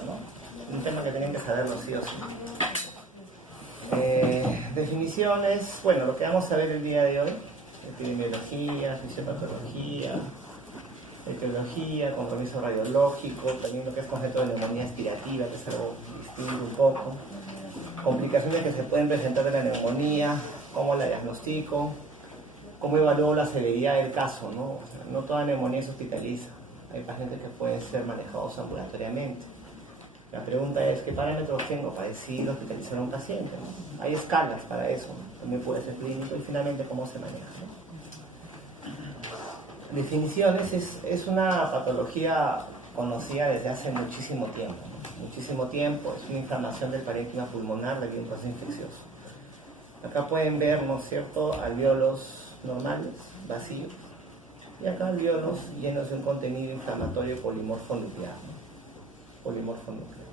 tema, ¿no? Un tema que tienen que saberlo sí o sí. Definiciones, bueno, lo que vamos a ver el día de hoy: epidemiología, fisiopatología, etiología, compromiso radiológico, también lo que es concepto de neumonía aspirativa, que es algo distinto un poco, complicaciones que se pueden presentar de la neumonía, cómo la diagnostico, cómo evalúo la severidad del caso, ¿no? O sea, no toda neumonía se hospitaliza, hay pacientes que pueden ser manejados ambulatoriamente. La pregunta es, ¿qué parámetros tengo para decidir hospitalizar a un paciente, ¿no? Hay escalas para eso, ¿no? También puede ser clínico, y finalmente cómo se maneja, ¿no? Definiciones: es una patología conocida desde hace muchísimo tiempo, ¿no? Muchísimo tiempo. Es una inflamación del parénquima pulmonar debido a un proceso infeccioso. Acá pueden ver, ¿no es cierto?, alvéolos normales, vacíos, y acá alvéolos llenos de un contenido inflamatorio polimorfo nuclear, ¿no? Polimorfo nuclear.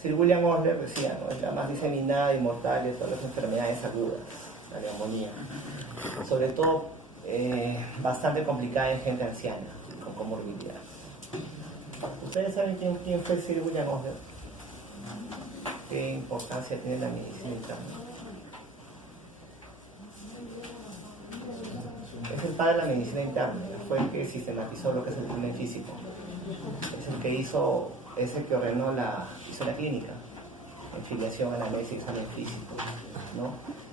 Sir William Osler decía, ¿no?, es la más diseminada y mortal de todas las enfermedades agudas, la neumonía, sobre todo bastante complicada en gente anciana con comorbilidades. ¿Ustedes saben quién fue Sir William Osler? ¿Qué importancia tiene la medicina interna? Es el padre de la medicina interna, fue el que sistematizó lo que es el examen físico. Es el que ordenó hizo la clínica en filiación a la medicina y examen físico, ¿no?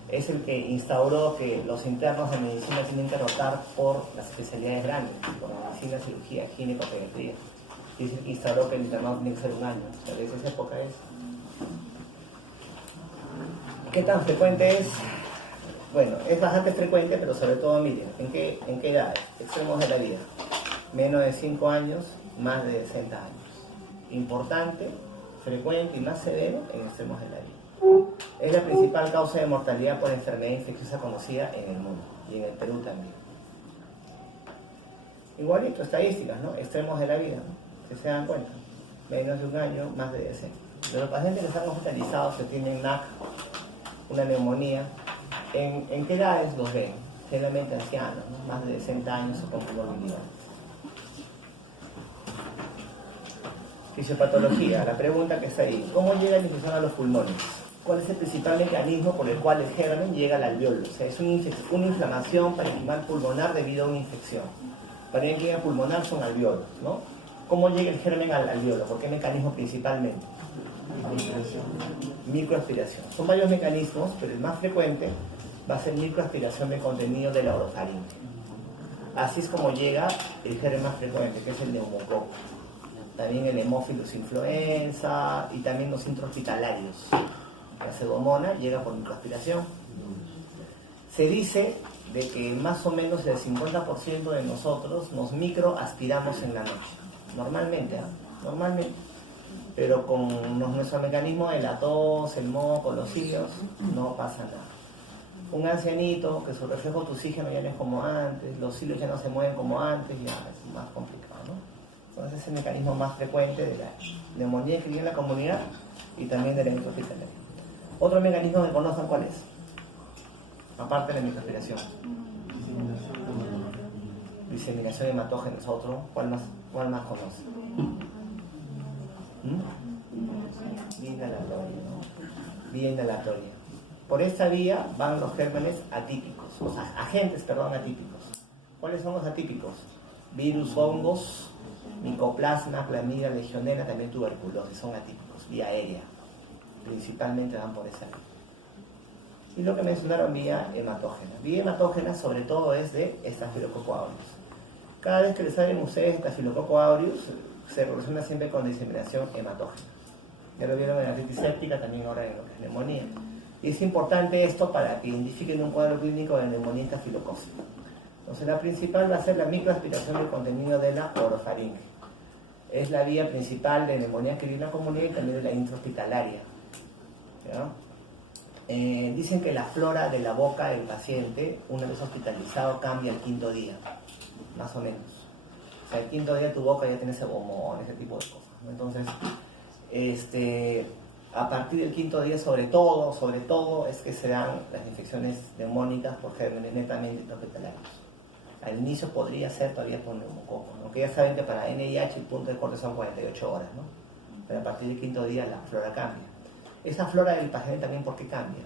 Es el que instauró que los internos de medicina tienen que rotar por las especialidades grandes, por medicina, cirugía, ginecopediatría. Y es el que instauró que el internado tiene que ser un año. O sea, desde esa época es. ¿Qué tan frecuente es? Bueno, es bastante frecuente, pero sobre todo, miren, ¿en qué edad? Extremos de la vida. Menos de 5 años, más de 60 años. Importante, frecuente y más severo en extremos de la vida. Es la principal causa de mortalidad por enfermedad infecciosa conocida en el mundo, y en el Perú también. Igualito, estadísticas, ¿no? Extremos de la vida, ¿no? Que se dan cuenta. Menos de un año, más de 10 años. De los pacientes que están hospitalizados, que tienen NAC, una neumonía, ¿en qué edades los ven? Generalmente ancianos, ¿no? Más de 60 años o con comorbilidades. Fisiopatología, la pregunta que está ahí: ¿cómo llega la infección a los pulmones? ¿Cuál es el principal mecanismo por el cual el germen llega al alvéolo? O sea, es una inflamación parenquimal pulmonar debido a una infección. Parénquima pulmonar son alvéolos, ¿no? ¿Cómo llega el germen al alvéolo? ¿Por qué mecanismo principalmente? Microaspiración. Son varios mecanismos, pero el más frecuente va a ser microaspiración de contenido de la orofaringe. Así es como llega el germen más frecuente, que es el neumococo. También el Haemophilus influenza y también los intrahospitalarios. La pseudomonas llega por microaspiración. Se dice de que más o menos el 50% de nosotros nos microaspiramos en la noche. Normalmente, ¿eh? Normalmente. Pero con nuestro mecanismo de la tos, el moco, los cilios, no pasa nada. Un ancianito que su reflejo de oxígeno ya no es como antes, los cilios ya no se mueven como antes, ya es más complicado, ¿no? Entonces es el mecanismo más frecuente de la neumonía que vive en la comunidad y también de la microaspiración. Otro mecanismo que conozcan, ¿cuál es? Aparte de la microaspiración. Diseminación de hematógenos, otro. ¿Cuál más conoce? Vía inhalatoria, ¿no? Vía inhalatoria. Por esta vía van los gérmenes atípicos, o sea, agentes atípicos. ¿Cuáles son los atípicos? Virus, hongos, micoplasma, clamidia, legionela, también tuberculosis, son atípicos, vía aérea. Principalmente van por esa vía. Y lo que mencionaron, vía hematógena. Vía hematógena sobre todo es de Staphylococcus aureus. Cada vez que les salen ustedes Staphylococcus aureus, se relaciona siempre con diseminación hematógena. Ya lo vieron en la artritis séptica, también ahora en lo que es neumonía. Y es importante esto para que identifiquen un cuadro clínico de neumonía estafilocócica. Entonces la principal va a ser la microaspiración del contenido de la orofaringe. Es la vía principal de neumonía que vive en la comunidad y también de la intrahospitalaria. ¿Ya? Dicen que la flora de la boca del paciente, una vez hospitalizado, cambia el 5.º día, más o menos. O sea, el 5.º día tu boca ya tiene ese bomón, ese tipo de cosas, ¿no? Entonces, a partir del 5.º día, sobre todo, es que se dan las infecciones neumónicas por gérmenes netamente intrahospitalarios. Al inicio podría ser todavía por neumococo, ¿no? Que ya saben que para NIH el punto de corte son 48 horas, ¿no? pero a partir del quinto día la flora cambia. Esa flora del paciente también, ¿por qué cambia?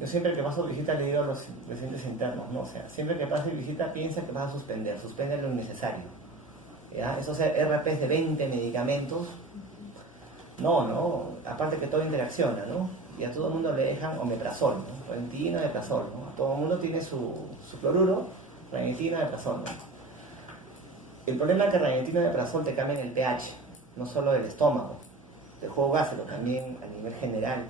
Yo siempre que paso visita le digo a los pacientes internos, ¿no? O sea, siempre que pases visita piensa que vas a suspende lo innecesario. ¿Ya? Esos RPs de 20 medicamentos, no, aparte que todo interacciona, ¿no? Y a todo el mundo le dejan omeprazol, ¿no? Ranitidina, omeprazol, ¿no? Todo el mundo tiene su cloruro, ranitidina, omeprazol, ¿no? El problema es que ranitidina y omeprazol te cambian el pH, no solo del estómago, del jugo gástrico, también a nivel general.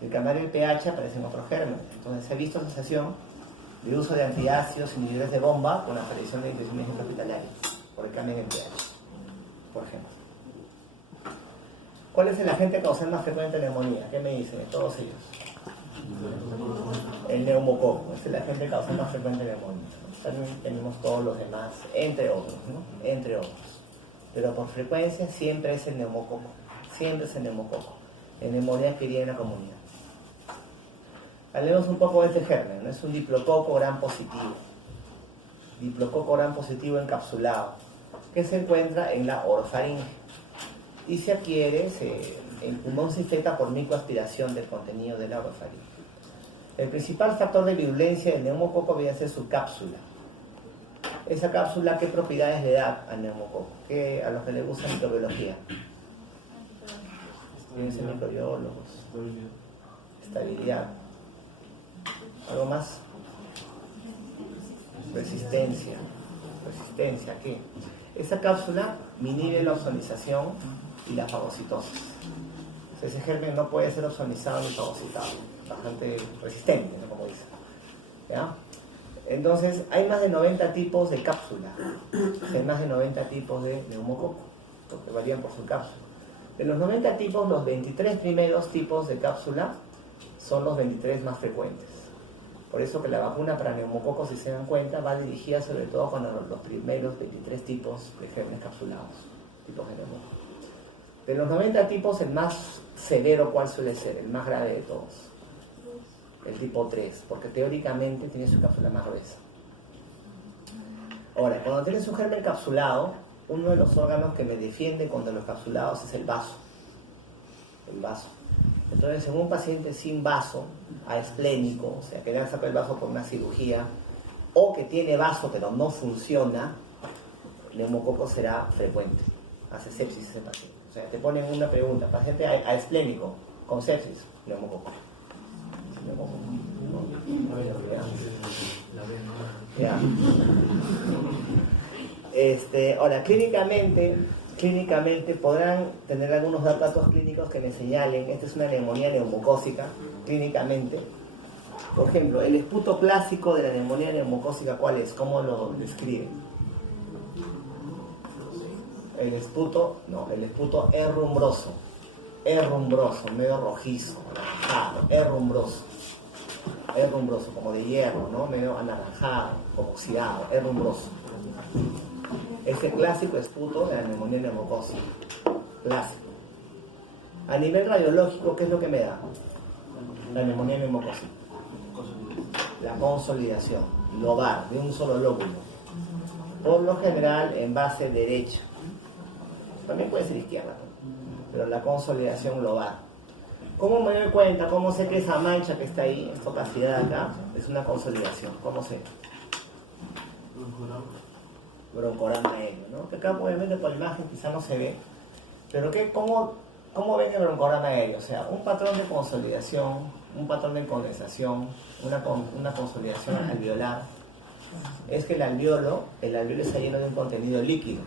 El cambiar el pH aparecen otros gérmenes. Entonces se ha visto asociación de uso de antiácidos inhibidores de bomba con la aparición de infecciones intrahospitalarias por el cambio en el pH, por ejemplo. ¿Cuál es el agente causal más frecuente de neumonía? ¿Qué me dicen de todos ellos? El neumococo es el agente causal más frecuente de neumonía. También tenemos todos los demás, entre otros, ¿no? Entre otros. Pero por frecuencia siempre es el neumococo. Siempre es el neumococo. En neumonía que viene en la comunidad. Hablemos un poco de este germen, ¿no? Es un diplococo gram positivo. Diplococo gram positivo encapsulado, que se encuentra en la orofaringe y se adquiere en pulmón se infecta por microaspiración del contenido de la orofaringe. El principal factor de virulencia del neumococo viene a ser su cápsula. Esa cápsula, ¿qué propiedades le da al neumococo? A los que les gusta microbiología. Tienen que ser microbiólogos. Estabilidad. ¿Algo más? Resistencia. ¿Resistencia a qué? Esa cápsula inhibe la ozonización y la fagocitosis. O sea, ese germen no puede ser ozonizado ni fagocitado. Bastante resistente, ¿no? Como dice. ¿Ya? Entonces, hay más de 90 tipos de cápsula. Hay más de 90 tipos de neumococo, que varían por su cápsula. De los 90 tipos, los 23 primeros tipos de cápsula son los 23 más frecuentes. Por eso que la vacuna para neumococo, si se dan cuenta, va dirigida sobre todo con los primeros 23 tipos de gérmenes capsulados, tipos de neumococo. De los 90 tipos, el más severo, ¿cuál suele ser? El más grave de todos. El tipo 3, porque teóricamente tiene su cápsula más gruesa. Ahora, cuando tienes un germen capsulado, uno de los órganos que me defiende contra los capsulados es el vaso. El vaso. Entonces, en un paciente sin vaso, aesplénico, o sea, que le han sacado el vaso por una cirugía, o que tiene vaso pero no funciona, el neumococo será frecuente. Hace sepsis ese paciente. O sea, te ponen una pregunta, paciente aesplénico, con sepsis, neumococo. Ya. Ahora, clínicamente podrán tener algunos datos clínicos que me señalen, esta es una neumonía neumocócica, clínicamente. Por ejemplo, el esputo clásico de la neumonía neumocócica, ¿cuál es? ¿Cómo lo describe? El esputo es rumbroso, medio rojizo, anaranjado, es rumbroso, como de hierro, ¿no? Medio anaranjado, como oxidado, es rumbroso. Es el clásico esputo de la neumonía neumocócica, clásico. A nivel radiológico, ¿qué es lo que me da la neumonía neumocócica? La consolidación lobar de un solo lóbulo, por lo general en base derecha, también puede ser izquierda, pero la consolidación lobar. ¿Cómo me doy cuenta? ¿Cómo sé que esa mancha que está ahí, esta opacidad acá, es una consolidación? ¿Cómo sé? Broncorama aéreo, ¿no? Que acá obviamente por la imagen quizá no se ve, pero ¿cómo ven el broncorama aéreo? O sea, un patrón de consolidación, un patrón de condensación, una consolidación alveolar, es que el alveolo está lleno de un contenido líquido.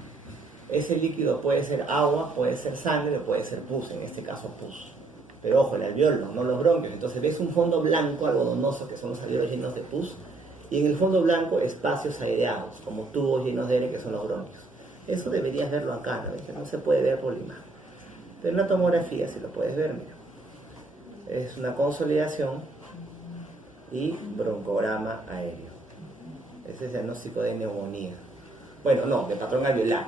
Ese líquido puede ser agua, puede ser sangre, puede ser pus, en este caso pus. Pero ojo, el alveolo, no los bronquios. Entonces ves un fondo blanco, algodonoso, que son los alveolos llenos de pus, y en el fondo blanco espacios aireados, como tubos llenos de aire, que son los bronquios. Eso deberías verlo acá, ¿no? Que no se puede ver por la imagen. Pero en la tomografía sí lo puedes ver, mira. Es una consolidación y broncograma aéreo. Ese es el diagnóstico de neumonía. Bueno, no, de patrón alveolar.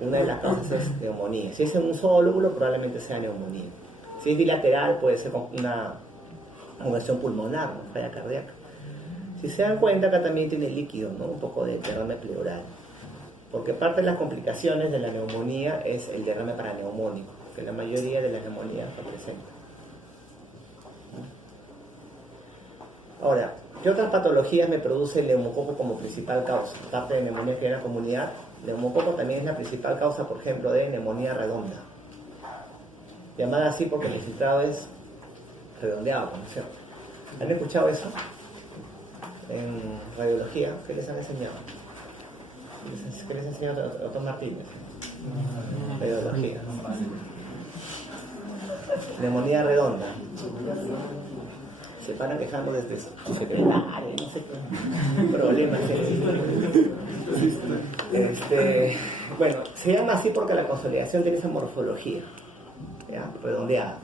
Una de las causas es neumonía. Si es en un solo lóbulo, probablemente sea neumonía. Si es bilateral, puede ser una conversión pulmonar, una falla cardíaca. Si se dan cuenta, acá también tiene líquido, ¿no? Un poco de derrame pleural. Porque parte de las complicaciones de la neumonía es el derrame paraneumónico, que la mayoría de las neumonías lo presenta. Ahora, ¿qué otras patologías me produce el neumococo como principal causa? Aparte de neumonía que hay en la comunidad, el neumococo también es la principal causa, por ejemplo, de neumonía redonda. Llamada así porque el infiltrado es redondeado, ¿no es cierto? ¿Han escuchado eso? En radiología, ¿qué les han enseñado? ¿Qué les enseñó Otto Martínez? Radiología. Neumonía redonda. Se paran quejando desde eso. No sé qué problemas. Bueno, se llama así porque la consolidación tiene esa morfología, ¿ya? Redondeada.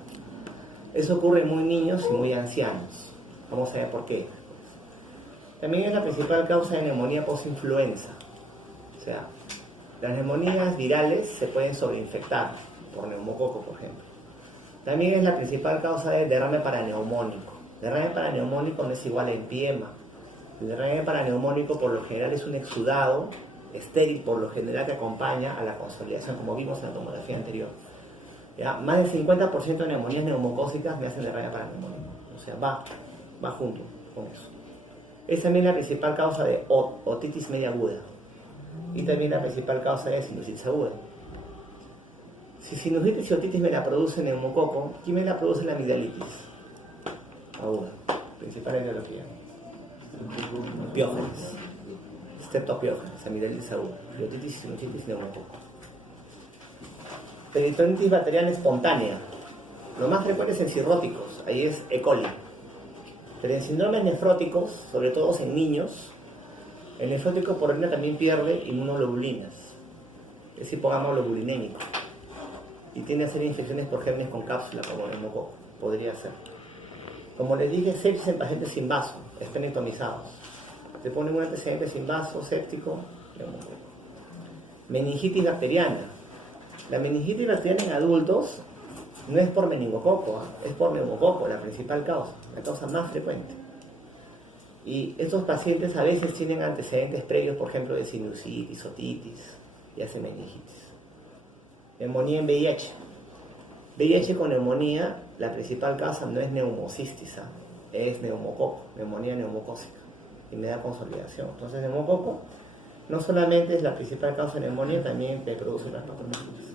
Eso ocurre en muy niños y muy ancianos. Vamos a ver por qué. También es la principal causa de neumonía post-influenza. O sea, las neumonías virales se pueden sobreinfectar por neumococo, por ejemplo. También es la principal causa de derrame paraneumónico. Derrame paraneumónico no es igual a empiema. El derrame paraneumónico por lo general es un exudado estéril, por lo general que acompaña a la consolidación, como vimos en la tomografía anterior. ¿Ya? Más del 50% de neumonías neumocócicas me hacen derrame paraneumónico. O sea, va junto con eso. Es también la principal causa de otitis media aguda. Y también la principal causa de sinusitis aguda. Si sinusitis y otitis me la produce neumococo, ¿quién me la produce la amigdalitis? Aguda. Principal etiología. Piógenes. Streptopiógenes, amigdalitis aguda. Otitis, sinusitis, neumococo. Peritonitis bacteriana espontánea. Lo más frecuente es en cirróticos. Ahí es E. coli. Pero en síndromes nefróticos, sobre todo en niños, el nefrótico por orina también pierde inmunoglobulinas. Es hipogamoglobulinémico. Y tiende a hacer infecciones por gérmenes con cápsula, como el neumococo. Podría ser. Como les dije, sepsis en pacientes sin vaso, esplenectomizados. Te ponen un antecedente sin vaso, séptico, neumococo. Meningitis bacteriana. La meningitis bacteriana en adultos no es por meningococo, es por neumococo, la principal causa, la causa más frecuente. Y estos pacientes a veces tienen antecedentes previos, por ejemplo, de sinusitis, otitis y hacen meningitis. Neumonía en VIH. VIH con neumonía, la principal causa no es neumocistis, es neumococo, neumonía neumocócica, y me da consolidación. Entonces, neumococo no solamente es la principal causa de neumonía, también me produce las patologías.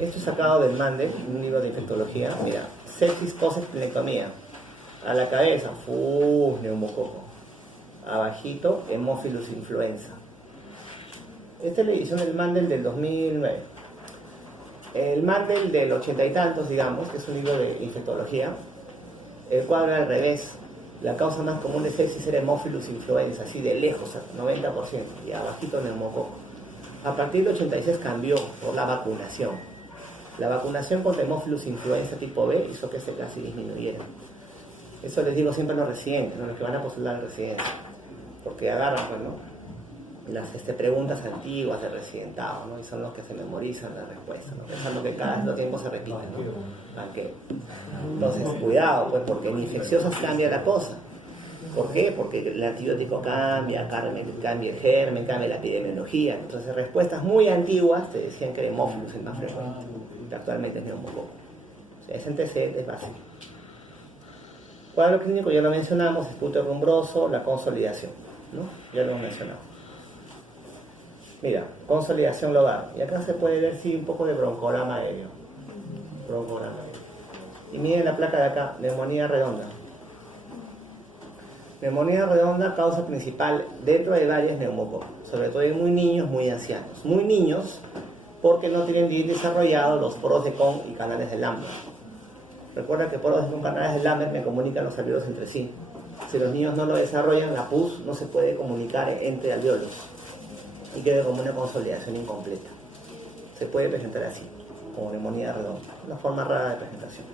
Esto es sacado del Mandel, un libro de infectología. Mira, sepsis post-esplenectomía. A la cabeza, neumococo. Abajito, Haemophilus influenza. Esta es la edición del Mandel del 2009. El Mandel del 80 y tantos, digamos, que es un libro de infectología, el cuadro al revés. La causa más común de sepsis era Haemophilus influenza, así de lejos, 90%, y abajito neumococo. A partir del 86 cambió por la vacunación. La vacunación contra Haemophilus influenza tipo B hizo que ese casi disminuyera. Eso les digo siempre a los residentes, ¿no? Los que van a postular residencia, porque agarran, pues, ¿no? Las preguntas antiguas de residentado, ¿no? Y son los que se memorizan la respuesta, ¿no? Pensando que cada cierto tiempo se repite, ¿no? ¿Qué? Entonces, cuidado, pues, porque en infecciosas cambia la cosa. ¿Por qué? Porque el antibiótico cambia el germen, cambia la epidemiología. Entonces, respuestas muy antiguas te decían que el Haemophilus es más frecuente, que actualmente es neumococo. O sea, ese antecedente es básico. Cuadro clínico ya lo mencionamos, esputo rumbroso, la consolidación, ¿no? Ya lo hemos mencionado. Mira, consolidación lobar. Y acá se puede ver, sí, un poco de broncolama aéreo. Broncolama aéreo. Y miren la placa de acá, neumonía redonda. Neumonía redonda, causa principal dentro de varias neumococos, sobre todo en muy niños, muy ancianos. Muy niños porque no tienen bien desarrollados los poros de Kohn y canales de Lambert. Recuerda que poros de Kohn y canales de Lambert me comunican los alveolos entre sí. Si los niños no lo desarrollan, la pus no se puede comunicar entre alveolos y queda como una consolidación incompleta. Se puede presentar así, como neumonía redonda, una forma rara de presentación.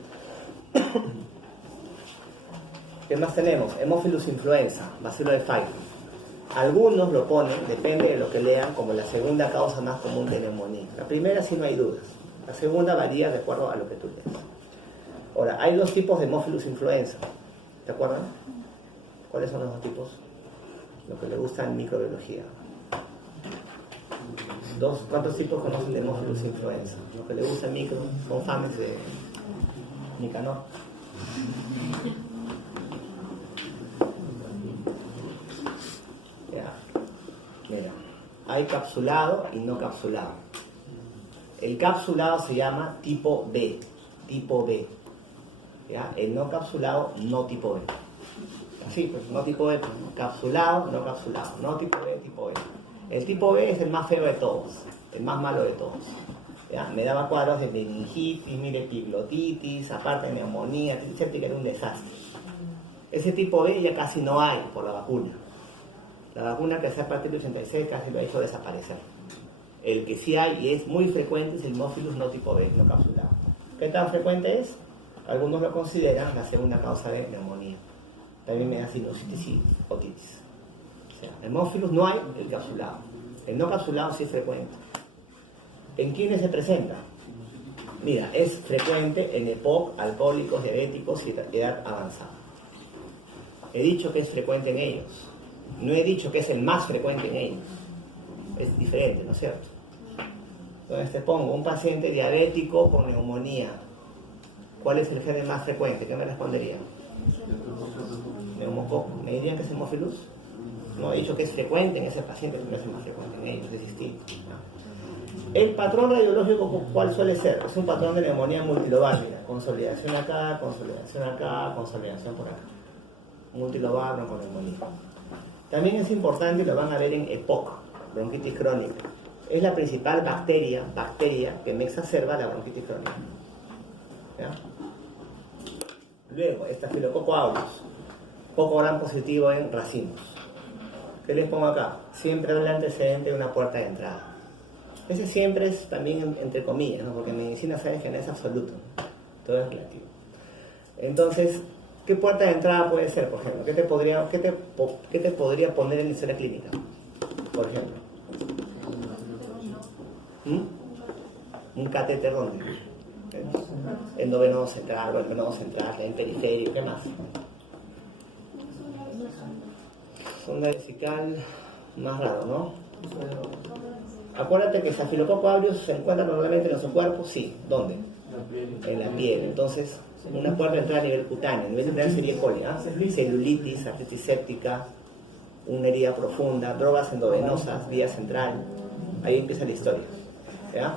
¿Qué más tenemos? Haemophilus influenza, bacilo de Pfeiffer. Algunos lo ponen, depende de lo que lean, como la segunda causa más común de neumonía. La primera sí no hay dudas. La segunda varía de acuerdo a lo que tú leas. Ahora, hay dos tipos de Haemophilus influenza. ¿Te acuerdan? ¿Cuáles son los dos tipos? Lo que le gusta en microbiología. ¿Cuántos tipos conocen de Haemophilus influenza? Los que le gustan micro, son fans de Nicanor. Ya. Mira, hay capsulado y no capsulado. El capsulado se llama tipo B, tipo B. ¿Ya? El no capsulado, no tipo B. Así, pues, no tipo B, pues, ¿no? Capsulado, no capsulado, no tipo B, tipo B. El tipo B es el más feo de todos, el más malo de todos. ¿Ya? Me daba cuadros de meningitis, mire, epiglotitis, aparte de neumonía, antiséptica, era un desastre. Ese tipo B ya casi no hay por la vacuna. La vacuna que se a partir del 86 casi lo ha hecho desaparecer. El que sí hay y es muy frecuente es el Haemophilus no tipo B, no capsulado. ¿Qué tan frecuente es? Algunos lo consideran la segunda causa de neumonía. También me da sinusitis y otitis. O sea, el Haemophilus no hay, el capsulado. El no capsulado sí es frecuente. ¿En quiénes se presenta? Mira, es frecuente en EPOC, alcohólicos, diabéticos y edad avanzada. He dicho que es frecuente en ellos. No he dicho que es el más frecuente en ellos. Es diferente, ¿no es cierto? Entonces te pongo un paciente diabético con neumonía. ¿Cuál es el gen más frecuente? ¿Qué me respondería? Neumococo. ¿Me dirían que es Haemophilus? No he dicho que es frecuente en ese paciente, pero no es el más frecuente en ellos, es distinto. El patrón radiológico, ¿cuál suele ser? Es un patrón de neumonía multilobar, mira, consolidación acá, consolidación por acá. Multilobar, bronconeumonía. También es importante, y lo van a ver en EPOC, bronquitis crónica. Es la principal bacteria que me exacerba la bronquitis crónica. ¿Ya? Luego, Staphylococcus aureus, poco gran positivo en racimos. ¿Qué les pongo acá? Siempre habla antecedente de una puerta de entrada. Ese siempre es también entre comillas, ¿no? Porque en medicina sabes que no es absoluto, ¿no? Todo es relativo. Entonces, ¿qué puerta de entrada puede ser, por ejemplo? ¿Qué te podría poner en la historia clínica, por ejemplo? Un catéter, ¿dónde? Endovenoso central, o endovenoso central, en periférico, ¿qué más? Sonda vesical, más raro, ¿no? Acuérdate que Staphylococcus aureus se encuentra normalmente en nuestro cuerpo, sí. ¿Dónde? En la piel. Entonces, una puerta de entrada a nivel cutáneo. A nivel central sería E. coli, ¿eh? Celulitis, artritis séptica, una herida profunda, drogas endovenosas, vía central. Ahí empieza la historia. ¿Ya?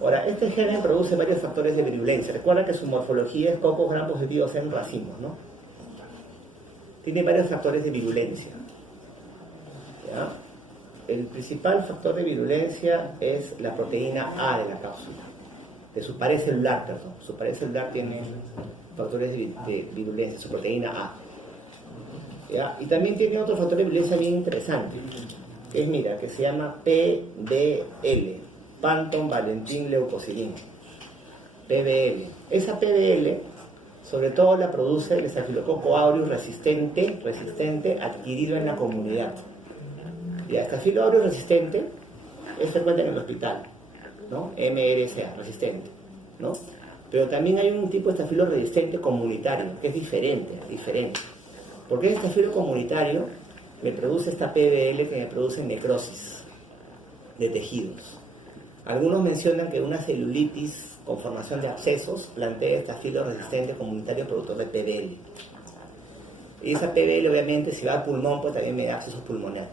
Ahora, este gen produce varios factores de virulencia. Recuerda que su morfología es pocos gram positivos en racimos, ¿no? Tiene varios factores de virulencia. ¿Ya? El principal factor de virulencia es la proteína A de la cápsula, de su pared celular, perdón. Su pared celular tiene factores de virulencia, su proteína A. ¿Ya? Y también tiene otro factor de virulencia bien interesante, que es, mira, que se llama PBL, Panton Valentin Leucocidina. PBL. Esa PBL, sobre todo la produce el Staphylococcus aureus resistente adquirido en la comunidad. Y el Staphylococcus aureus resistente es frecuente en el hospital, ¿no? MRSA, resistente, ¿no? Pero también hay un tipo de Staphylococcus resistente comunitario, que es diferente. Porque este Staphylococcus comunitario me produce esta PBL que me produce necrosis de tejidos. Algunos mencionan que una celulitis con formación de abscesos plantea Staphylococcus resistente comunitario productor de PBL. Y esa PBL, obviamente, si va al pulmón, pues también me da abscesos pulmonares.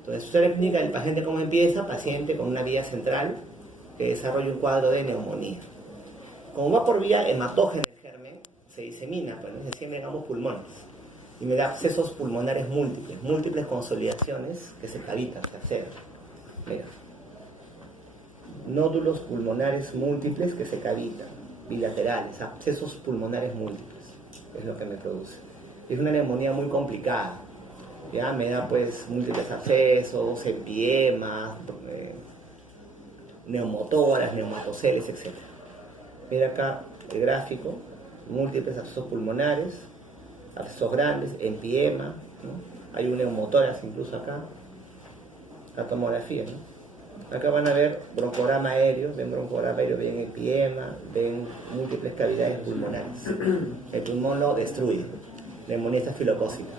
Entonces, historia clínica del paciente, ¿cómo empieza? Paciente con una vía central que desarrolla un cuadro de neumonía. Como va por vía hematógena el germen, se disemina, pues, ¿no? Se siembra en ambos pulmones. Y me da abscesos pulmonares múltiples consolidaciones que se cavitan, se acceden. Mira. Nódulos pulmonares múltiples que se cavitan, bilaterales, abscesos pulmonares múltiples, es lo que me produce. Es una neumonía muy complicada. Ya me da pues múltiples abscesos, empiemas, neumotoras, neumatoceles, etc. Mira acá el gráfico, múltiples abscesos pulmonares, abscesos grandes, empiema, ¿no? Hay un neumotoras incluso acá, la tomografía, ¿no? Acá van a ver broncograma aéreo, ven empiema, ven múltiples cavidades pulmonares. El pulmón lo destruye, neumonía estafilocócica.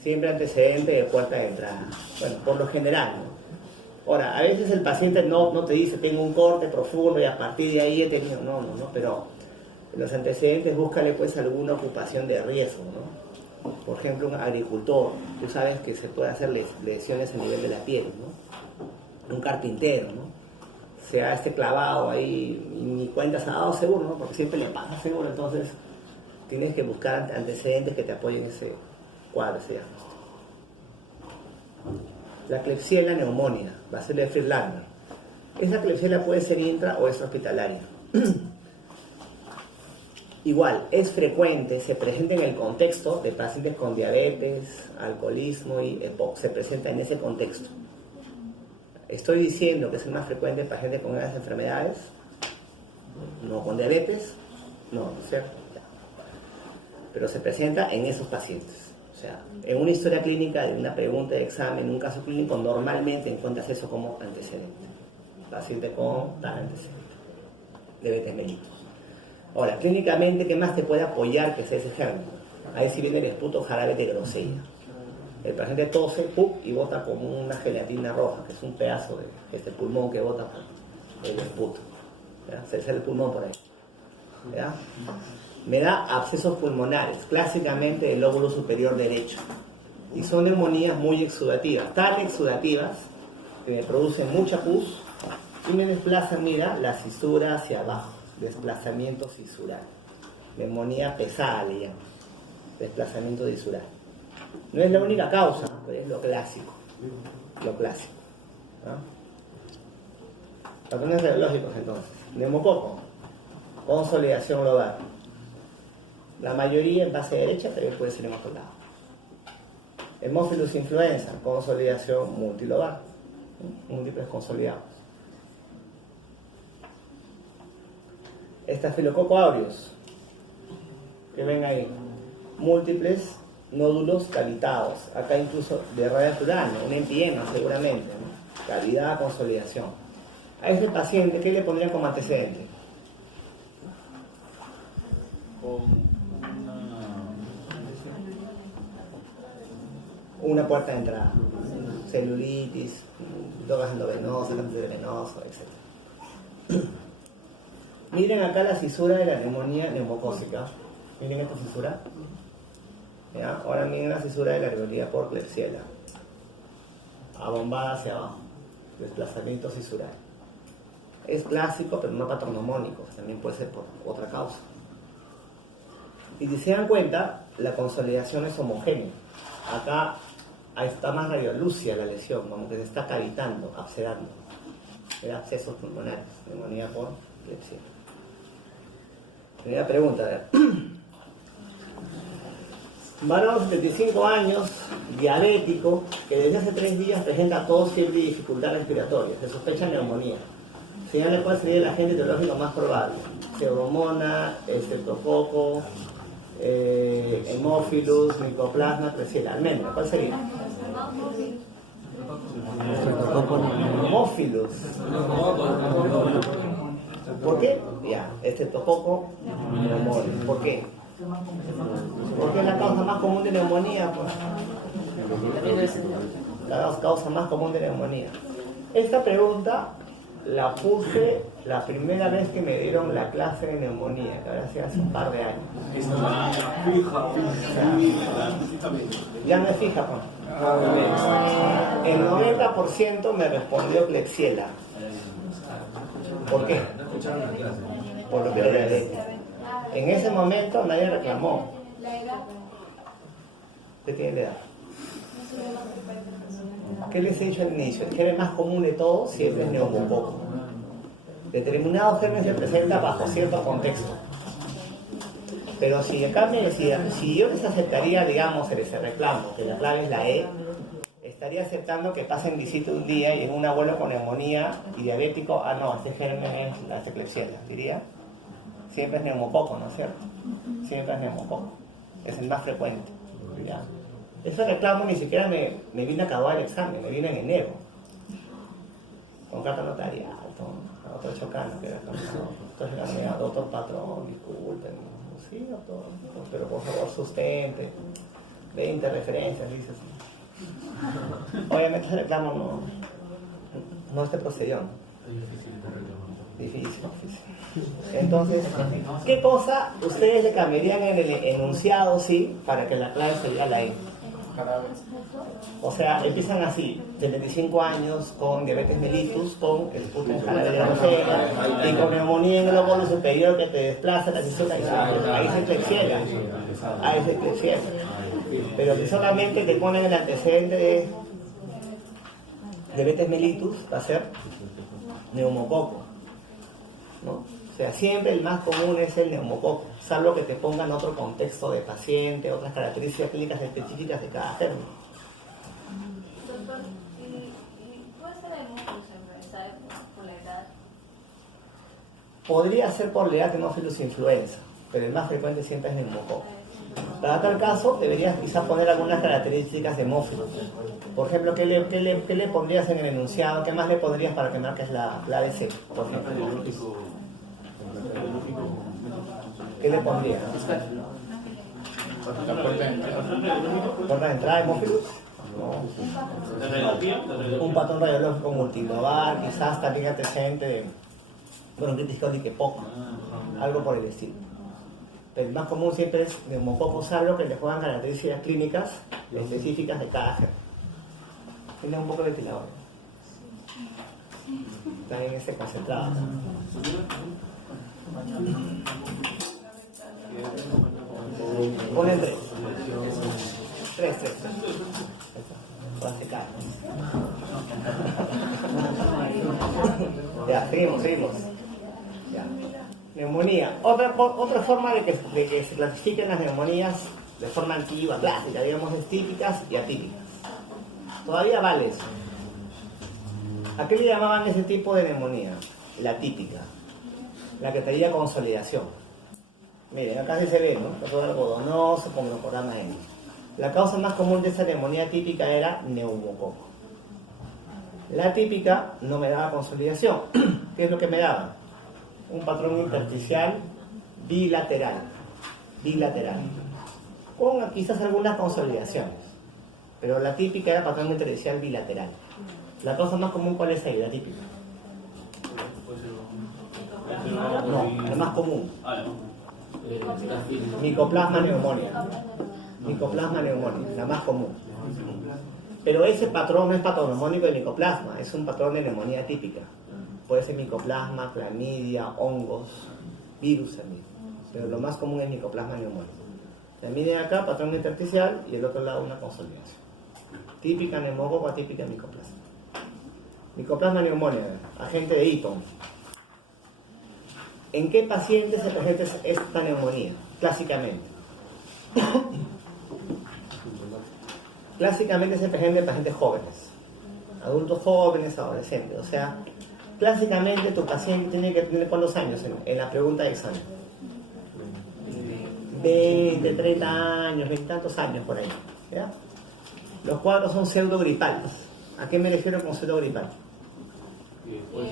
Siempre antecedente de puerta de entrada. Bueno, por lo general, ¿no? Ahora, a veces el paciente no te dice tengo un corte profundo y a partir de ahí he tenido, no, pero en los antecedentes búscale pues alguna ocupación de riesgo, ¿no? Por ejemplo, un agricultor, tú sabes que se puede hacer lesiones a nivel de la piel, ¿no? Un carpintero, ¿no? Se ha clavado ahí y ni cuenta se ha dado seguro, ¿no? Porque siempre le pasa seguro, entonces tienes que buscar antecedentes que te apoyen ese cuadro, ese diagnóstico. La Klebsiella pneumónica, Bacillus de Fries-Landner. Esa Klebsiella puede ser intra o es hospitalaria. Igual, es frecuente, se presenta en el contexto de pacientes con diabetes, alcoholismo y EPOC, se presenta en ese contexto. Estoy diciendo que es el más frecuente en pacientes con esas enfermedades, no con diabetes, no es cierto, pero se presenta en esos pacientes. O sea, en una historia clínica de una pregunta de examen, en un caso clínico, normalmente encuentras eso como antecedente. Paciente con tal antecedente, diabetes mellitus. Ahora, clínicamente, ¿qué más te puede apoyar que sea ese germen? Ahí sí viene el esputo jarabe de grosella. El paciente tose, y bota como una gelatina roja, que es un pedazo de este pulmón que bota por el esputo. ¿Ya? Se sale el pulmón por ahí. ¿Ya? Me da abscesos pulmonares, clásicamente del lóbulo superior derecho. Y son neumonías muy exudativas, tan exudativas que me producen mucha pus y me desplazan, mira, la cisura hacia abajo. Desplazamiento cisural. Neumonía pesada, le llaman. Desplazamiento cisural. No es la única causa, pero es lo clásico. Lo clásico. ¿No? Patrones radiológicos, entonces. Neumococo. Consolidación lobar. La mayoría en base derecha, pero puede ser en otro lado. Hemófilus influenza. Consolidación multilobar. Múltiples consolidados. Estafilococo aureus, que ven ahí, múltiples nódulos cavitados, acá incluso de radiaturano, un empiema seguramente, ¿no? Cavidad, consolidación. A ese paciente, ¿qué le pondrían como antecedente? Una puerta de entrada, celulitis, drogas endovenosas, venoso, etc. Miren acá la cisura de la neumonía neumocócica. Miren esta cisura. ¿Ya? Ahora miren la cisura de la rivalidad por Klebsiella. Abombada hacia abajo. Desplazamiento cisural. Es clásico, pero no patognomónico. También puede ser por otra causa. Y si se dan cuenta, la consolidación es homogénea. Acá está más radiolúcida la lesión, como que se está cavitando, abscedando. Era abscesos pulmonares. Neumonía por Klebsiella. Primera pregunta, a ver. Varón de 75 años, diabético, que desde hace 3 días presenta tos, fiebre y dificultad respiratoria. Se sospecha neumonía. Señala cuál sería el agente etiológico más probable. Pseudomonas, Streptococo, Haemophilus, Mycoplasma, Klebsiella. Almendra, ¿cuál sería? Haemophilus. ¿Por qué? Ya, Streptococo, neumonía. ¿Por qué? Porque es la causa más común de neumonía, pues. La causa más común de neumonía. Esta pregunta la puse la primera vez que me dieron la clase de neumonía, que ahora hace un par de años. Ya me fija, pues. El 90% me respondió Klebsiella. ¿Por qué? Por lo que le dije. En ese momento nadie reclamó. ¿Qué tiene la edad? ¿Qué les he dicho al inicio? El germen más común de todos siempre es neumococo. Determinado germen se presenta bajo cierto contexto. Pero si acá me decía, si yo les aceptaría, digamos, ese reclamo, que la clave es la E, estaría aceptando que pasen visita un día y en un abuelo con neumonía y diabético, no, este germen es la Klebsiella, diría. Siempre es neumococo, ¿no es cierto? Siempre es neumococo. Es el más frecuente. ¿Ya? Ese reclamo ni siquiera me vine a acabar el examen, me vine en enero. Con carta notarial, con otro chocano que era entonces, doctor patrón, disculpen. Sí, doctor, pero por favor sustente. 20 referencias, dice así. Obviamente ese reclamo No este procedió. Difícil. Entonces, ¿qué cosa ustedes le cambiarían en el enunciado, sí, para que la clave sería la E? O sea, empiezan así, 75 años, con diabetes mellitus, con el puto en jarabe de la y con neumonía en el lóbulo superior que te desplaza la tisura, ahí se flexiona. Ahí se flexiona. Pero si solamente te ponen el antecedente de diabetes mellitus, va a ser neumococo, ¿no? O sea, siempre el más común es el neumococo, salvo que te pongan otro contexto de paciente, otras características clínicas específicas de cada germen. Doctor, ¿y puede ser hemófilos influenza por la edad? Podría ser por la edad hemófilos influenza, pero el más frecuente siempre es neumococo. Para tal caso, deberías quizás poner algunas características de hemófilos. Por ejemplo, ¿qué le pondrías en el enunciado? ¿Qué más le pondrías para que marques la ABC? Por ejemplo, ¿qué le pondrías? ¿Puerta de entrada hemófilos? No. Un patrón radiológico multiglobal, quizás también antecedente de bronquitis crónica EPOC, algo por el estilo. Pero el más común siempre es neumococo, salvo que le juegan características clínicas específicas de cada germen. Tiene un poco de ventilador. Está bien este concentrado. Ponen 3. 3. Para secar. Ya, seguimos. Ya. Neumonía. Otra forma de que se clasifiquen las neumonías de forma antigua, clásica, digamos, es típicas y atípicas. Todavía vale eso. ¿A qué le llamaban ese tipo de neumonía? La típica. La que traía consolidación. Miren, acá sí se ve, ¿no? Todo algodonoso con glucorama N. La causa más común de esa neumonía típica era neumococo. La típica no me daba consolidación. ¿Qué es lo que me daba? Un patrón intersticial bilateral. Con quizás algunas consolidaciones. Pero la típica era patrón intersticial bilateral. La causa más común, ¿cuál es ahí? La típica. No, la más común. Micoplasma neumonía, la más común. Pero ese patrón no es patognomónico de micoplasma, es un patrón de neumonía típica. Puede ser micoplasma, clamidia, hongos, virus también. Pero lo más común es micoplasma neumonía. También acá patrón intersticial y el otro lado una consolidación. Típica neumococo, atípica micoplasma. Micoplasma neumonía, agente de Eaton. ¿En qué pacientes se presenta esta neumonía? Clásicamente. Clásicamente se presenta en pacientes jóvenes, adultos jóvenes, adolescentes. O sea, clásicamente tu paciente tiene que tener ¿cuántos años en la pregunta de examen? 20, 30 años, 20 tantos años por ahí. ¿Ya? Los cuadros son pseudogripales. ¿A qué me refiero con pseudogripal? Puede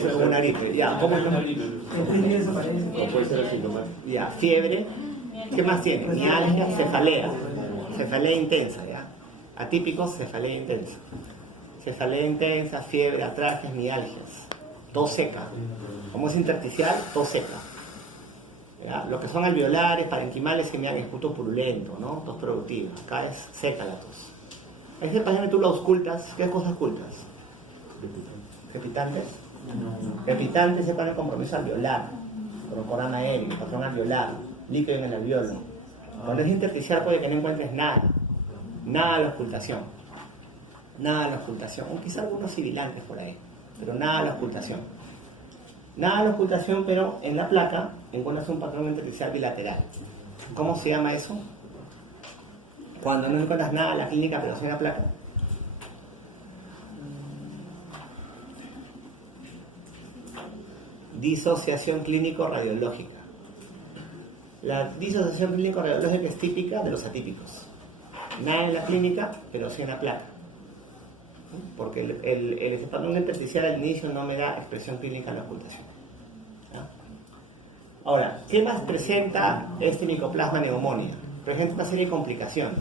ser como una gripe. Ya, ¿cómo es? O puede ser asintomático. Ya, fiebre. ¿Qué más tiene? Mialgia, cefalea. Cefalea intensa, ¿ya? Atípicos, cefalea intensa. Cefalea intensa, fiebre, atraques, mialgias. Tos seca. Como es intersticial, tos seca. ¿Ya? Lo que son alveolares, parenquimales, que me dan esputo purulento, ¿no? Tos productiva. Acá es seca la tos. Ese paciente tú lo auscultas. ¿Qué cosas ocultas? ¿Repitantes? Repitantes se pone compromiso alveolar, glucorama aéreo, patrón alveolar, líquido en el alveolo. Cuando es intersticial puede que no encuentres nada de la ocultación. Nada de la ocultación, o quizá algunos sibilantes por ahí, pero nada de la ocultación. Nada de la ocultación, pero en la placa encuentras un patrón intersticial bilateral. ¿Cómo se llama eso? Cuando no encuentras nada en la clínica, pero sí en la placa. Disociación clínico-radiológica. La disociación clínico-radiológica es típica de los atípicos. Nada en la clínica, pero sí en la placa. Porque el patrón intersticial al inicio no me da expresión clínica en la ocultación. ¿Ya? Ahora, ¿qué más presenta este micoplasma neumonía? Presenta una serie de complicaciones.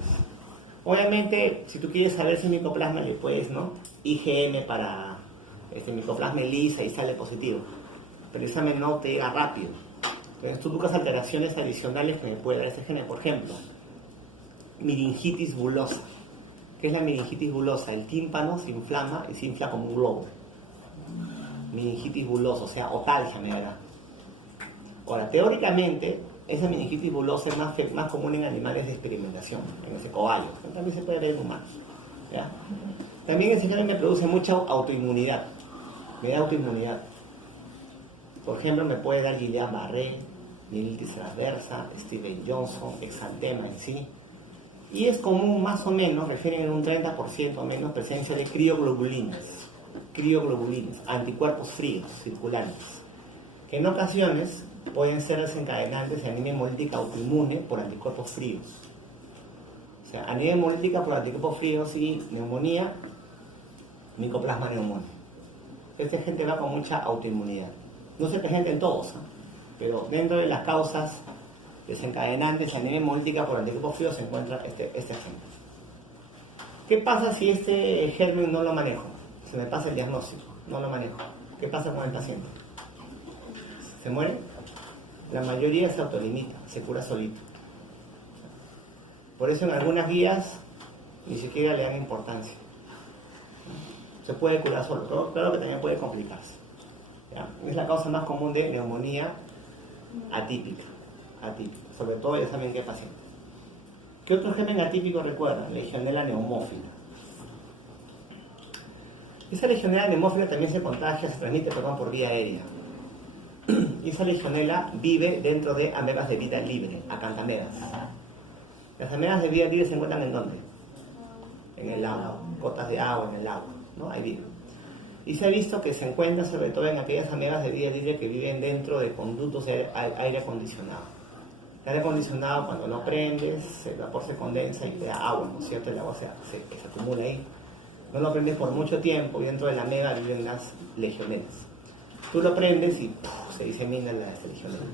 Obviamente, si tú quieres saber si micoplasma, le puedes, ¿no? IgM para micoplasma ELISA y sale positivo. Pero el examen no te llega rápido. Entonces tú buscas alteraciones adicionales que me puede dar ese gen. Por ejemplo, meningitis bulosa. ¿Qué es la meningitis bulosa? El tímpano se inflama y se infla como un globo. Meningitis bulosa, o sea, otalgia me dará. Ahora, teóricamente, esa meningitis bulosa es más común en animales de experimentación, en ese cobayo. También se puede ver en humanos. ¿Ya? También ese gen me produce mucha autoinmunidad. Me da autoinmunidad. Por ejemplo, me puede dar Guillain-Barré, mielitis transversa, Stevens-Johnson, exantema en sí. Y es común, más o menos, refieren en un 30% o menos, presencia de crioglobulinas, anticuerpos fríos, circulantes, que en ocasiones pueden ser desencadenantes de anemia hemolítica autoinmune por anticuerpos fríos. O sea, anemia hemolítica por anticuerpos fríos y neumonía, micoplasma neumónico. Esta gente va con mucha autoinmunidad. No se presenta en todos, ¿eh? Pero dentro de las causas desencadenantes de anemia hemolítica por anticuerpos fríos se encuentra este agente. ¿Qué pasa si este germen no lo manejo? Se me pasa el diagnóstico, no lo manejo. ¿Qué pasa con el paciente? ¿Se muere? La mayoría se autolimita, se cura solito. Por eso en algunas guías ni siquiera le dan importancia. Se puede curar solo, pero claro que también puede complicarse. ¿Ya? Es la causa más común de neumonía atípica, sobre todo ya saben qué paciente. ¿Qué otro germen atípico recuerdan? Legionella neumófila. Esa legionela neumófila también se contagia, se transmite por vía aérea. Y esa legionela vive dentro de amebas de vida libre, acantamebas. Las amebas de vida libre se encuentran ¿en dónde? En el agua, gotas de agua en el agua, ¿no? Ahí viven. Y se ha visto que se encuentra sobre todo en aquellas amebas de vida libre que viven dentro de conductos de aire acondicionado. El aire acondicionado, cuando lo prendes, el vapor se condensa y te da agua, ¿no es cierto? El agua se acumula ahí. No lo prendes por mucho tiempo y dentro de la ameba viven las legionelas. Tú lo prendes y se disemina la legionela,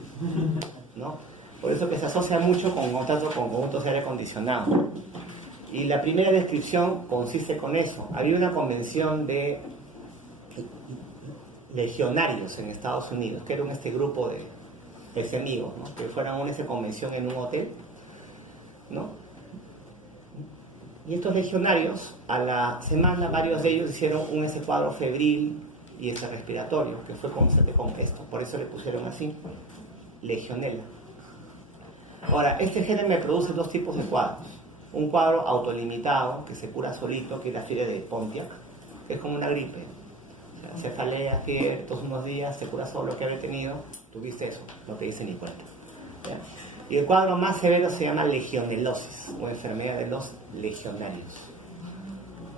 ¿no? Por eso que se asocia mucho con contacto con conductos de aire acondicionado. Y la primera descripción consiste con eso. Había una convención de legionarios en Estados Unidos, que era este grupo de semigos, ¿no? Que fueron a una convención en un hotel, ¿no? Y estos legionarios, a la semana, varios de ellos hicieron un cuadro febril y respiratorio, que fue consistente con esto, por eso le pusieron así, legionela. Ahora, este género me produce dos tipos de cuadros. Un cuadro autolimitado, que se cura solito, que es la fiebre de Pontiac, que es como una gripe. O sea, cefalea, fiebre, todos unos días, se cura solo lo que había tenido, tuviste eso, no te dice ni cuenta. ¿Ya? Y el cuadro más severo se llama legionelosis, o enfermedad de los legionarios,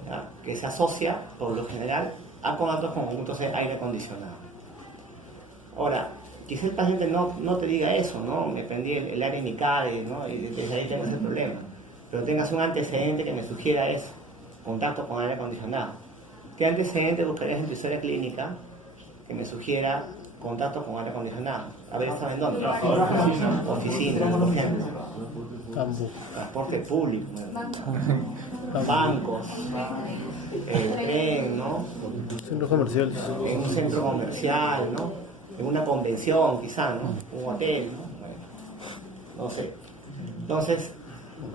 ¿ya? Que se asocia, por lo general, a contactos con conjuntos de aire acondicionado. Ahora, quizá el paciente no te diga eso, ¿no? Me prendí el aire en mi calle, ¿no? Y desde ahí tengo ese problema. Pero tengas un antecedente que me sugiera eso, contacto con aire acondicionado. ¿Qué antecedente buscarías en tu historia clínica que me sugiera contacto con aire acondicionado? A ver, ¿saben dónde? Oficinas, por ejemplo. Transporte público, bancos, el tren, ¿no? Centros comerciales. En un centro comercial, ¿no? En una convención, quizá, ¿no? Un hotel, ¿no? Bueno, no sé. Entonces,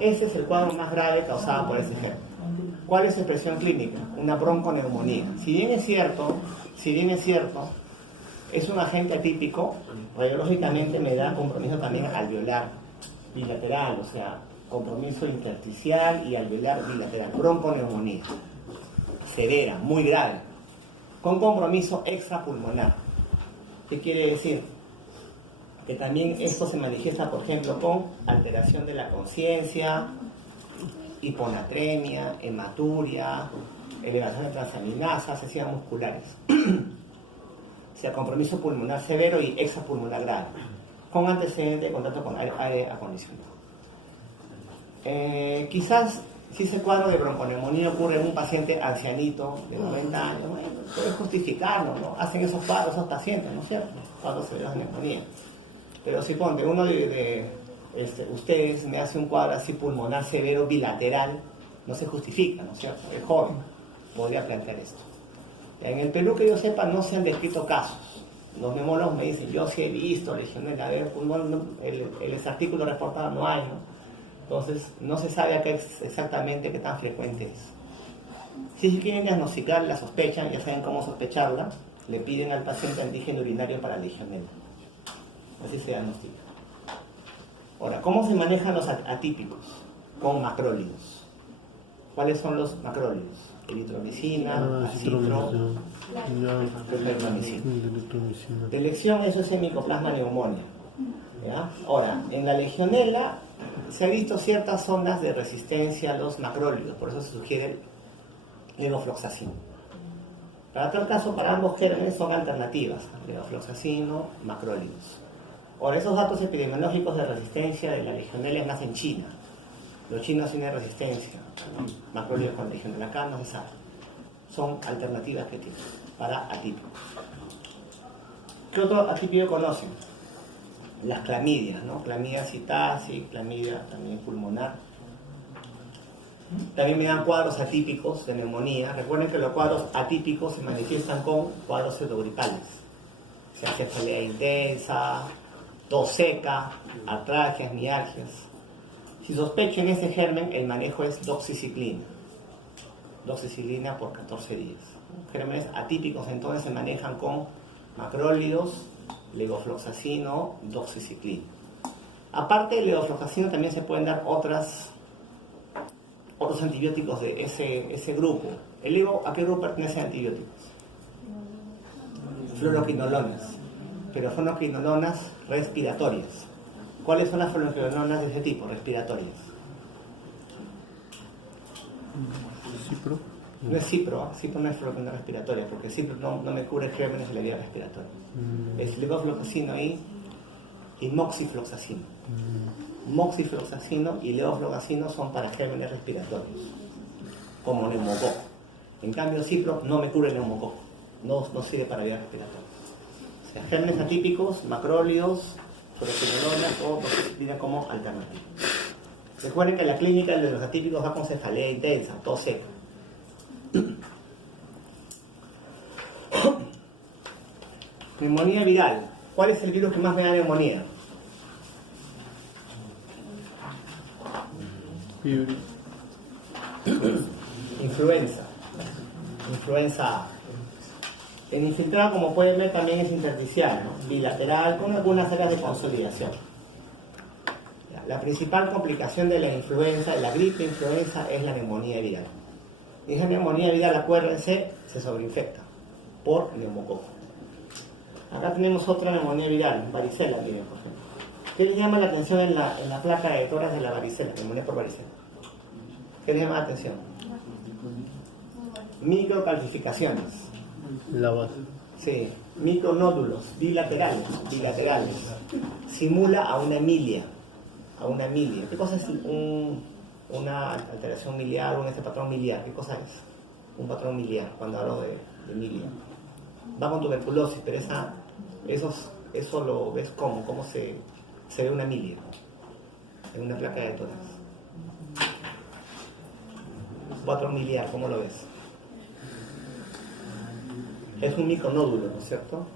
ese es el cuadro más grave causado por ese germen. ¿Cuál es su expresión clínica? Una bronconeumonía. Si bien es cierto, es un agente atípico, radiológicamente me da compromiso también alveolar bilateral, o sea, compromiso intersticial y alveolar bilateral, bronconeumonía severa, muy grave, con compromiso extrapulmonar. ¿Qué quiere decir? Que también esto se manifiesta, por ejemplo, con alteración de la conciencia, hiponatremia, hematuria, elevación de transaminasas, asociaciones musculares. O sea, compromiso pulmonar severo y extrapulmonar grave, con antecedente de contacto con aire acondicionado. Quizás si ese cuadro de bronconeumonía ocurre en un paciente ancianito de 90 años, bueno, puede justificarlo, ¿no? Hacen esos cuadros esos pacientes, ¿no es cierto? Cuadros severos de neumonía. Pero si uno de ustedes me hace un cuadro así pulmonar severo bilateral, No se justifica, ¿no es cierto? Es joven, podría plantear esto. En el Perú, que yo sepa, no se han descrito casos. Los neumólogos me dicen, yo sí he visto legionela, a ver, el artículo reportado no hay, ¿no? Entonces, no se sabe acá exactamente qué tan frecuente es. Si se quieren diagnosticar, la sospechan, ya saben cómo sospecharla, le piden al paciente antígeno urinario para legionela. Así se diagnostica. Ahora, ¿cómo se manejan los atípicos? Con macrólidos. ¿Cuáles son los macrólidos? Eritromicina, acitro, flucloxamina. De elección, eso es en Mycoplasma pneumoniae. ¿Ya? Ahora, en la legionela se ha visto ciertas zonas de resistencia a los macrólidos, por eso se sugiere levofloxacino. Para tal caso, para ambos gérmenes son alternativas, levofloxacino, macrólidos. Ahora, esos datos epidemiológicos de resistencia de la legionela es más en China. Los chinos tienen resistencia, macrólidos con legionela, acá no se sabe. Son alternativas que tienen para atípicos. ¿Qué otro atípico conocen? Las clamidias, ¿no? Clamidia citasi, clamidia también pulmonar. También me dan cuadros atípicos de neumonía. Recuerden que los cuadros atípicos se manifiestan con cuadros pseudogripales. O sea, cefalea intensa, tos seca, artralgias, mialgias. Si sospechen ese germen, el manejo es doxiciclina. Doxiciclina por 14 días. Gérmenes atípicos entonces se manejan con macrólidos, levofloxacino, doxiciclina. Aparte del levofloxacino también se pueden dar otros antibióticos de ese grupo. ¿A qué grupo pertenece antibióticos? Fluoroquinolonas. Pero fluoroquinolonas respiratorias. ¿Cuáles son las fluoroquinolonas de ese tipo, respiratorias? ¿Cipro? No es cipro, cipro no es fluoroquinona respiratoria, porque cipro no me cubre gérmenes de la vía respiratoria. Es levofloxacino y moxifloxacino. Moxifloxacino y levofloxacino son para gérmenes respiratorios, como neumococo. En cambio, cipro no me cubre neumococo, no sirve para vía respiratoria. O sea, gérmenes atípicos, macrólidos, fluoroquinolonas o doxiciclina como alternativa. Recuerden que la clínica de los atípicos va con cefalea intensa, tos seca. Neumonía viral. ¿Cuál es el virus que más me da neumonía? Fiebre. Influenza. Influenza A. El infiltrado, como pueden ver, también es intersticial, ¿no? Bilateral, con algunas áreas de consolidación. La principal complicación de la influenza, de la gripe influenza, es la neumonía viral. Y esa neumonía viral, acuérdense, se sobreinfecta por neumococo. Acá tenemos otra neumonía viral, varicela, miren, por ejemplo. ¿Qué les llama la atención en la placa de tórax de la varicela, neumonía por varicela? ¿Qué les llama la atención? Microcalcificaciones. La base. Sí, micronódulos bilaterales. Simula a una milia. ¿Qué cosa es una alteración miliar, un patrón miliar? ¿Qué cosa es un patrón miliar cuando hablo de milia? Va con tuberculosis, pero eso lo ves cómo se ve una milia en una placa de tórax. Patrón miliar, ¿cómo lo ves? Es un micronódulo, ¿no es cierto?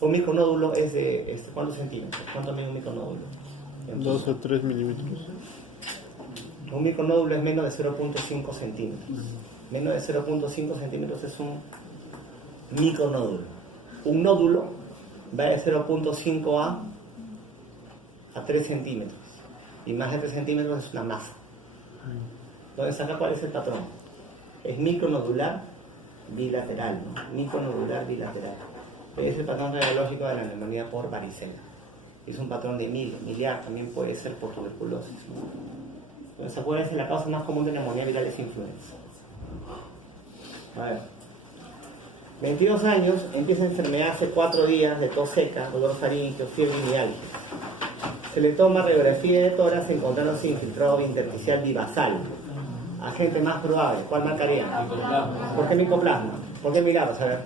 Un micronódulo es de ¿cuántos centímetros? ¿Cuánto mide un micronódulo? 2 o 3 milímetros. Un micronódulo es menos de 0.5 centímetros. Menos de 0.5 centímetros es un micronódulo. Un nódulo va de 0.5 a 3 centímetros. Y más de 3 centímetros es una masa. Entonces, acá, ¿cuál es el patrón? Es micronodular bilateral, ¿no? Micronodular bilateral. Es el patrón radiológico de la neumonía por varicela. Es un patrón de miliar, también puede ser por tuberculosis, ¿no? Entonces, acuérdense, la causa más común de neumonía viral es influenza. A ver. 22 años, empieza a enfermedad hace 4 días de tos seca, dolor faríngeo, fiebre y mialgia. Se le toma radiografía de tórax encontrándose infiltrado intersticial bivasal. Agente más probable, ¿cuál marcaría? ¿Por qué micoplasma? ¿Por qué milagros? A ver.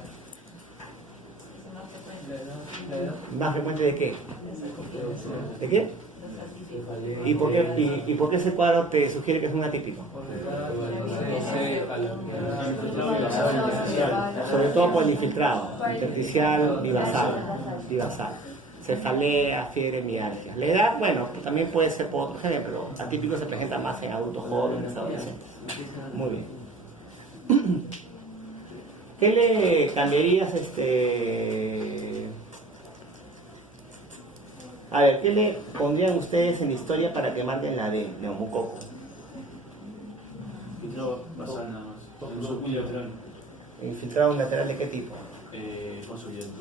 ¿Más frecuente de qué? ¿De qué? ¿Y por qué ese cuadro te sugiere que es un atípico? Sobre todo por el infiltrado, intersticial, bivasal, cefalea, fiebre, mialgia. La edad, bueno, también puede ser por otro género, pero atípico se presenta más en adultos jóvenes, adolescentes. Muy bien. ¿Qué le cambiarías A ver, ¿qué le pondrían ustedes en la historia para que manden la de neumococo? Infiltrado basal nada más. Unilateral. ¿Infiltrado unilateral de qué tipo? Consolidación.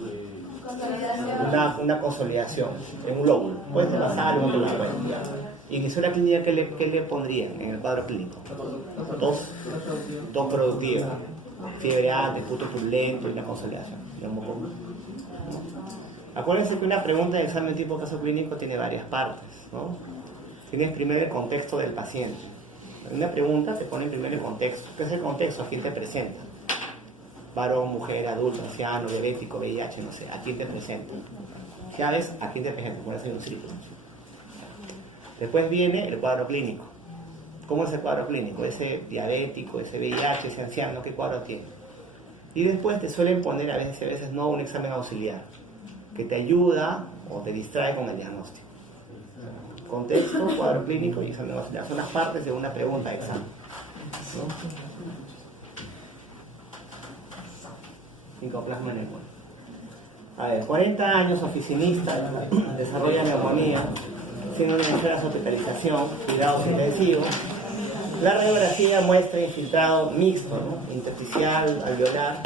Una consolidación en un lóbulo. Puede ser basal o un lóbulo. Y en historia clínica, ¿qué le pondrían en el cuadro clínico? Dos productivas. Fiebre alta, puto purulento y una consolidación. Neumococo. Acuérdense que una pregunta de examen tipo caso clínico tiene varias partes, ¿no? Tienes primero el contexto del paciente. En una pregunta te pone primero el contexto. ¿Qué es el contexto? ¿A quién te presenta? Varón, mujer, adulto, anciano, diabético, VIH, no sé. ¿A quién te presenta? Ya ves, ¿a quién te presenta? Puede ser un círculo. Después viene el cuadro clínico. ¿Cómo es el cuadro clínico? Ese diabético, ese VIH, ese anciano, ¿qué cuadro tiene? Y después te suelen poner a veces no un examen auxiliar que te ayuda o te distrae con el diagnóstico. Contexto, cuadro clínico y examen auxiliar. Son las partes de una pregunta de examen, ¿no? Micoplasma en el cuerpo. A ver, 40 años oficinista, desarrolla neumonía, siendo necesaria su hospitalización, cuidados intensivos. La radiografía muestra infiltrado mixto, ¿no? Intersticial, alveolar.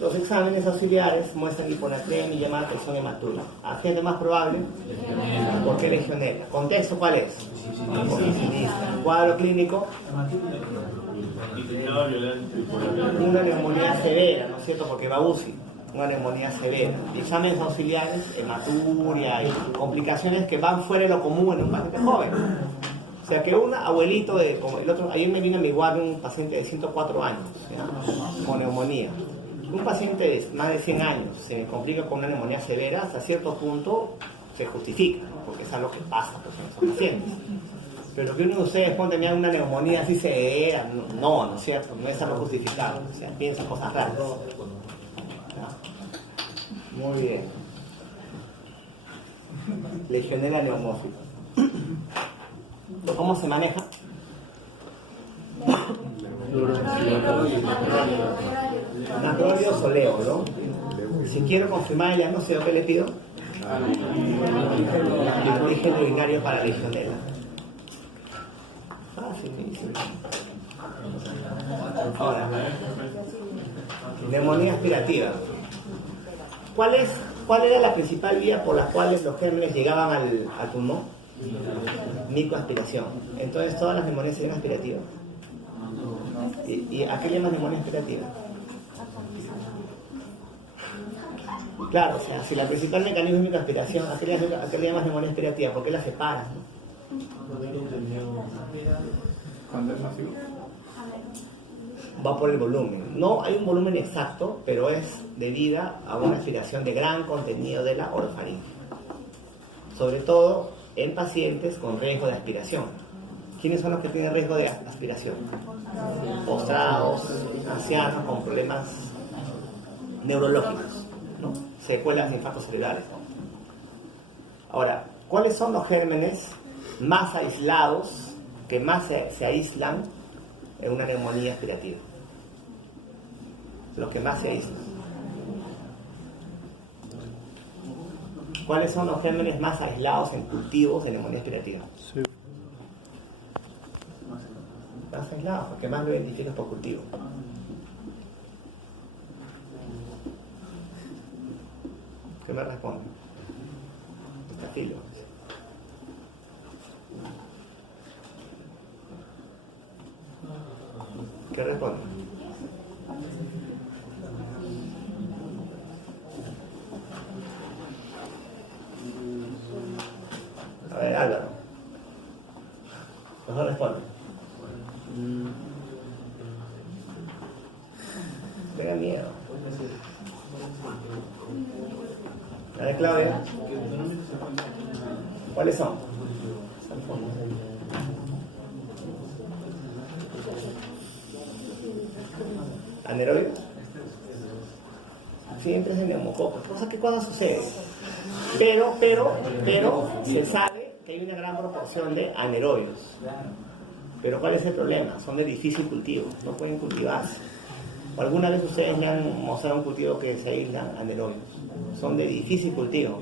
Los exámenes auxiliares muestran hiponatremia y llamada tensión hematura. Agente más probable, ¿por qué legionela? ¿Contexto cuál es? Oficinista. Cuadro clínico, una neumonía severa, ¿no es cierto? Porque va UCI, una neumonía severa. Y exámenes auxiliares, hematuria y complicaciones que van fuera de lo común en un paciente joven. O sea que un abuelito, como el otro, ayer me vino a mi guardia un paciente de 104 años, ¿ya? Con neumonía. Un paciente de más de 100 años se me complica con una neumonía severa, hasta cierto punto se justifica, ¿no? Porque es algo que pasa pues, en esos pacientes. Pero que uno de ustedes ponte una neumonía así severa, no es cierto, no es algo justificado, o sea, piensa cosas raras. ¿Ya? Muy bien. Legionela neumófila. ¿Cómo se maneja? Anatorio soleo, ¿no? Si quiero confirmar el diagnóstico, ¿qué le pido? Origen urinario para legionela. Fácil. Ahora, neumonía aspirativa. ¿Cuál era la principal vía por la cual los gérmenes llegaban al pulmón? Micoaspiración. Entonces todas las neumonías serían aspirativas. ¿Y a qué le llaman neumonía aspirativa? Claro, o sea, si la principal mecanismo es micoaspiración, ¿a qué le llamas neumonía aspirativa? ¿Por qué la separas? ¿No? ¿Cuándo es masivo? Va por el volumen. No hay un volumen exacto, pero es debida a una aspiración de gran contenido de la orofaringe. Sobre todo en pacientes con riesgo de aspiración. ¿Quiénes son los que tienen riesgo de aspiración? Postrados, ancianos con problemas neurológicos, ¿no? Secuelas de infartos cerebrales, ¿no? Ahora, ¿cuáles son los gérmenes más aislados, que más se aíslan en una neumonía aspirativa? Los que más se aíslan. ¿Cuáles son los gérmenes más aislados en cultivos de neumonía aspirativa? Sí. Más aislados, porque más lo identificas por cultivo. ¿Qué me responde? Estafilo. ¿Qué responde? A ver, Álvaro. No responde. Tenga miedo. A ver, Claudia. ¿Cuáles son? ¿Anaerobios? Siempre es el neumococo. ¿Qué cosa sucede? Pero se sabe que hay una gran proporción de anaerobios. Pero ¿cuál es el problema? Son de difícil cultivo, no pueden cultivarse. ¿O alguna vez ustedes me han mostrado un cultivo que se aíslan anaerobios? Son de difícil cultivo,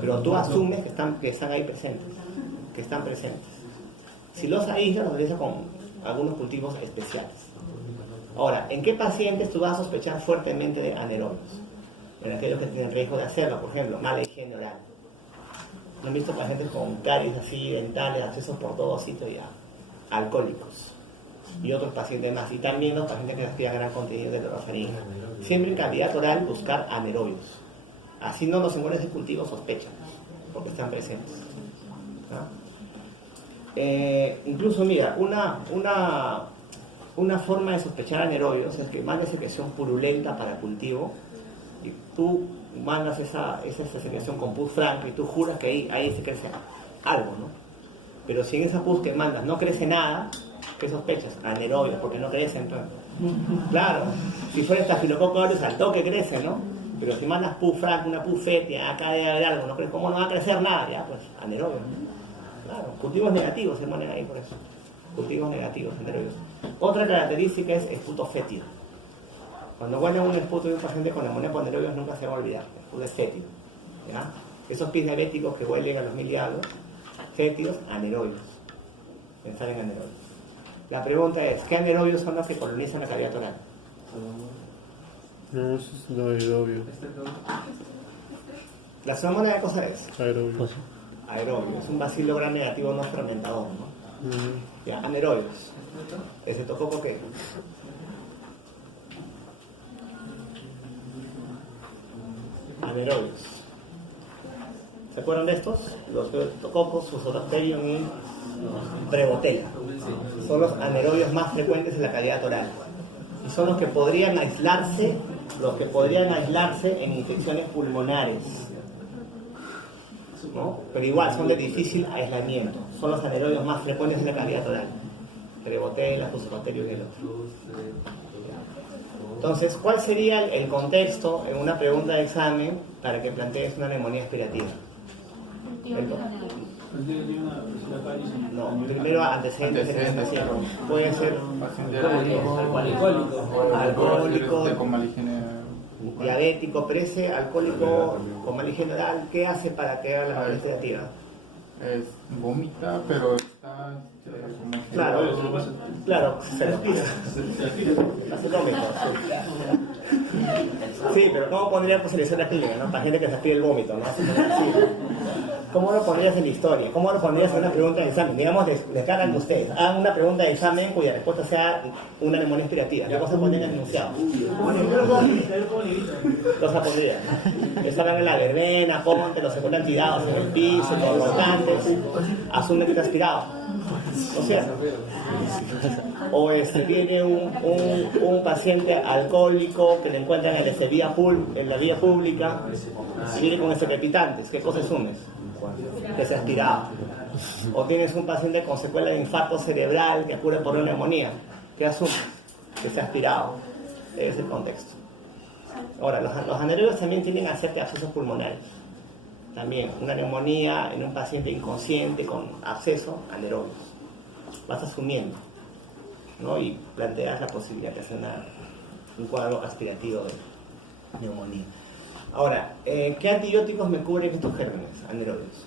pero tú asumes que están ahí presentes, que están presentes. Si los aíslas, los aíslas con algunos cultivos especiales. Ahora, ¿en qué pacientes tú vas a sospechar fuertemente de anaerobios? En aquellos que tienen riesgo de hacerlo, por ejemplo, mala higiene oral. ¿No han visto pacientes con caries así, dentales, accesos por todo sitio ya? Alcohólicos. Y otros pacientes más. Y también los pacientes que respiran gran contenido de clorofenina. Siempre en cavidad oral buscar anaerobios. Así no los encuentran de cultivo sospechan, porque están presentes. ¿No? Incluso, mira, una forma de sospechar anaerobios es que mandes secreción purulenta para cultivo y tú mandas esa secreción con pus franca y tú juras que ahí se crece algo, ¿no? Pero si en esa pus que mandas no crece nada, ¿qué sospechas? Anaerobios, porque no crece entonces. Claro, si fuera estafilococo aureus al toque crece, ¿no? Pero si mandas pus franca, una pus fétida, acá debe haber algo, ¿no? ¿Cómo no va a crecer nada? Ya, pues, anaerobios. Claro, cultivos negativos se ponen ahí por eso. Cultivos negativos, anaerobios. Otra característica es esputo fétido. Cuando huelen un esputo de un paciente con neumonía por anaerobios nunca se va a olvidar. El esputo es fétido. ¿Ya? Esos pies diabéticos que huelen a los 1000 diablos, fétidos, anaerobios. Pensar en anaerobios. La pregunta es, ¿qué anaerobios son los que colonizan la cavidad oral? No, eso es lo aerobio. La salmonela, ¿qué cosa es? Aerobio. Aerobio. Es un bacilo gran negativo no fermentador, ¿no? Ya, anaerobios. ¿Ese tococo qué? Anaerobios. ¿Se acuerdan de estos? Los tococos, Fusobacterium y Brevotella. Son los anaerobios más frecuentes en la cavidad oral. Y son los que podrían aislarse en infecciones pulmonares, ¿no? Pero igual son de difícil aislamiento. Son los anaerobios más frecuentes en la cavidad oral. Brevotella, Fusobacterium y el otro. Entonces, ¿cuál sería el contexto en una pregunta de examen para que plantees una neumonía aspirativa? No, primero antecedentes de presentación. Puede ser alcohólico, con mal higiene. diabético, pero ese alcohólico con mal higiene oral, ¿qué hace para que haga la neumonía aspirativa? Es vomita, pero está... Claro, se respira. Hace vómito. Sí, pero ¿cómo pondrías posición la clínica, no? Para gente que se aspira el vómito, ¿no? Sí. ¿Cómo lo pondrías en la historia? ¿Cómo lo pondrías en una pregunta de examen? Digamos, les cargan de ustedes. Hagan una pregunta de examen cuya respuesta sea una neumonía aspirativa. ¿Qué cosa pondrían en el enunciado? Cosa pondrían. Estaban en la verbena, ponte, los encuentran tirados en el piso, los rotantes. Asumen que está aspirado. ¿No es cierto? O tiene un paciente alcohólico que le encuentran en la vía pública y viene con crepitantes. ¿Qué cosa asumes? Que se ha aspirado. O tienes un paciente con secuela de infarto cerebral que ocurre por una neumonía. ¿Qué asumes? Que se ha aspirado. Ese es el contexto. Ahora, los anaerobios también tienden a hacerte abscesos pulmonares. También, una neumonía en un paciente inconsciente con absceso, anaerobios. Vas asumiendo, ¿no? Y planteas la posibilidad de hacer un cuadro aspirativo de neumonía. Ahora, ¿qué antibióticos me cubren estos gérmenes anaerobios?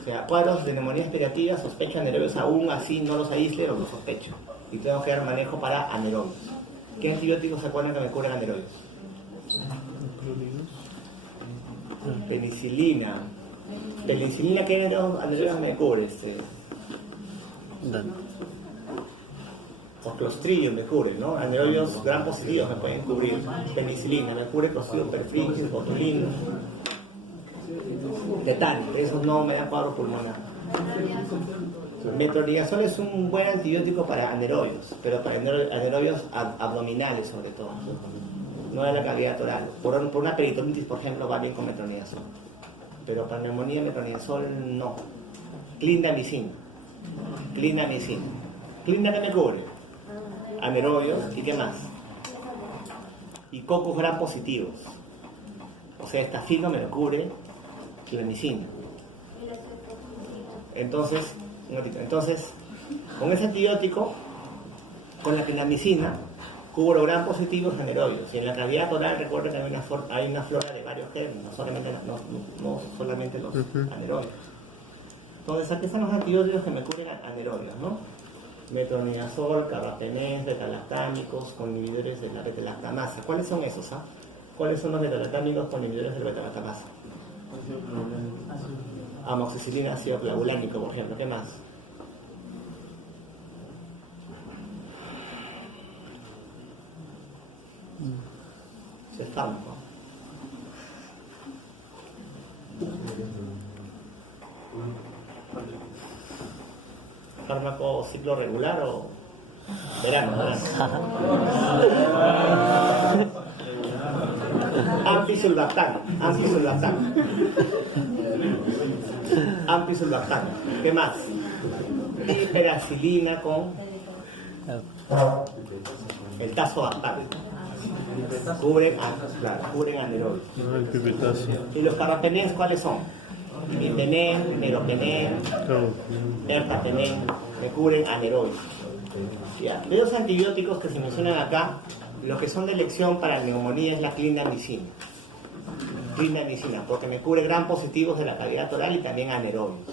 O sea, cuadros de neumonía aspirativa, sospecho anaerobios, aún así no los aísle o los sospecho. Y tengo que dar manejo para anaerobios. ¿Qué antibióticos se acuerdan que me cubren anaerobios? Penicilina. Penicilina, ¿qué anaerobios me cubre? O Clostridium me cubre, ¿no? Anaerobios gran positivos me pueden cubrir. Penicilina, me cubre Clostridium perfringens, botulinum, tetano, esos no me dan cuadro pulmonar. Metronidazol es un buen antibiótico para anaerobios, pero para anaerobios abdominales sobre todo, no de la cavidad oral. Por una peritonitis, por ejemplo, va bien con metronidazol, pero para neumonía metronidazol no. Clindamicin. ¿Clindamicin? ¿Clinda que me cubre? anaerobios, ¿y qué más? Y cocos gram positivos. O sea, estafilo, mercurio, clindamicina. Entonces, un ratito. Entonces, con ese antibiótico, con la clindamicina, cubro gram positivos anaerobios. Y en la cavidad oral, recuerden que hay una flora de varios gérmenes, no solamente los anaerobios. Entonces, aquí están los antibióticos que me cubren anaerobios, ¿no? Metronidazol, carbapenés, betalactámicos, con inhibidores de la beta-lactamasa. ¿Cuáles son esos? ¿Cuáles son los betalactámicos con inhibidores de la beta-lactamasa? Amoxicilina, ácido clavulánico, por ejemplo. ¿Qué más? Ese es fármaco. ¿Fármaco ciclo regular o verano? Ampicilbactam. ¿Qué más? Hiperacilina con el tazobactam. Cubren anaerobios. El pipetazo. ¿Y los carbapenés cuáles son? Imipenem, meropenem, ertapenem, me cubren anaerobios. Ya. De los antibióticos que se mencionan acá, los que son de elección para neumonía es la clindamicina. Porque me cubre gram positivos de la cavidad oral y también anaerobios.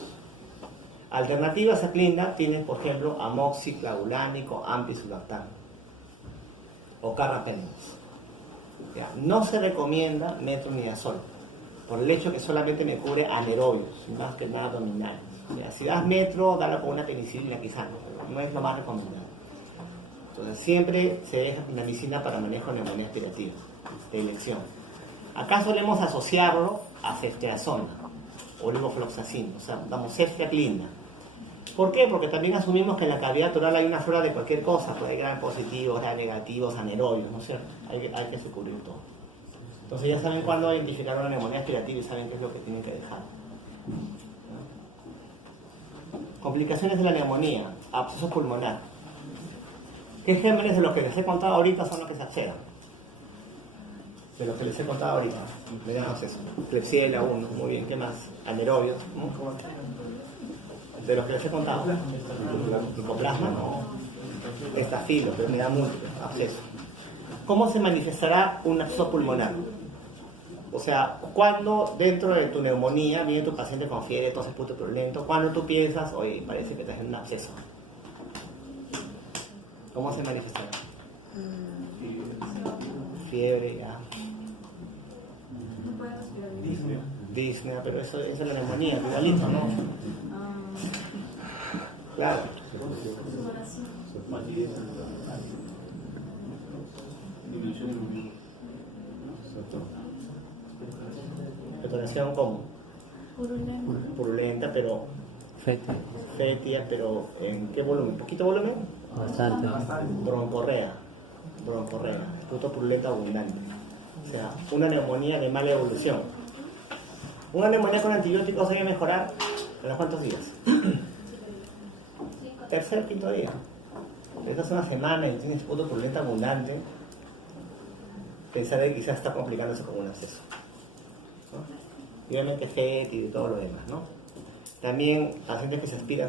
Alternativas a clinda tienen, por ejemplo, amoxi, clavulánico, ampicilbactam o carbapenems. No se recomienda metronidazol por el hecho que solamente me cubre anaerobios, más que nada abdominales. Si das metro, dalo con una penicilina quizás, pero no es lo más recomendable. Entonces siempre se deja clindamicina para manejo de neumonía aspirativa, de elección. Acá solemos asociarlo a ceftriaxona o levofloxacin, o sea, damos ceftriaxona. ¿Por qué? Porque también asumimos que en la cavidad oral hay una flora de cualquier cosa, puede hay gram positivos, gram negativos, anaerobios, ¿no es cierto? Hay que cubrir todo. Entonces ya saben cuándo identificar una neumonía aspirativa y saben qué es lo que tienen que dejar. Complicaciones de la neumonía, absceso pulmonar. ¿Qué gérmenes de los que les he contado ahorita son los que se abscedan? De los que les he contado ahorita. Me dan absceso. Klebsiella 1, muy bien. ¿Qué más? Anaerobios. De los que les he contado. Micoplasma, no. Estafilo, pero me da múltiples, absceso. ¿Cómo se manifestará un absceso pulmonar? O sea, cuando dentro de tu neumonía viene tu paciente con fiebre, tos, puto purulento, cuando tú piensas, oye, parece que estás en un absceso. ¿Cómo se manifestará? Fiebre, ya. Disnea, pero eso es la neumonía, igualito, ¿no? Claro. Detonación como purulenta, pero fétida, pero ¿en qué volumen? ¿Poquito volumen? Bastante. Broncorrea, puto purulenta abundante. O sea, una neumonía de mala evolución. Una neumonía con antibióticos debe mejorar ¿en los cuántos días? Tercer, quinto día. Estás una semana y tienes puto purulenta abundante, pensar que quizás está complicándose con un absceso, ¿no? Y obviamente fétido y todo lo demás, ¿no? También pacientes que se aspiran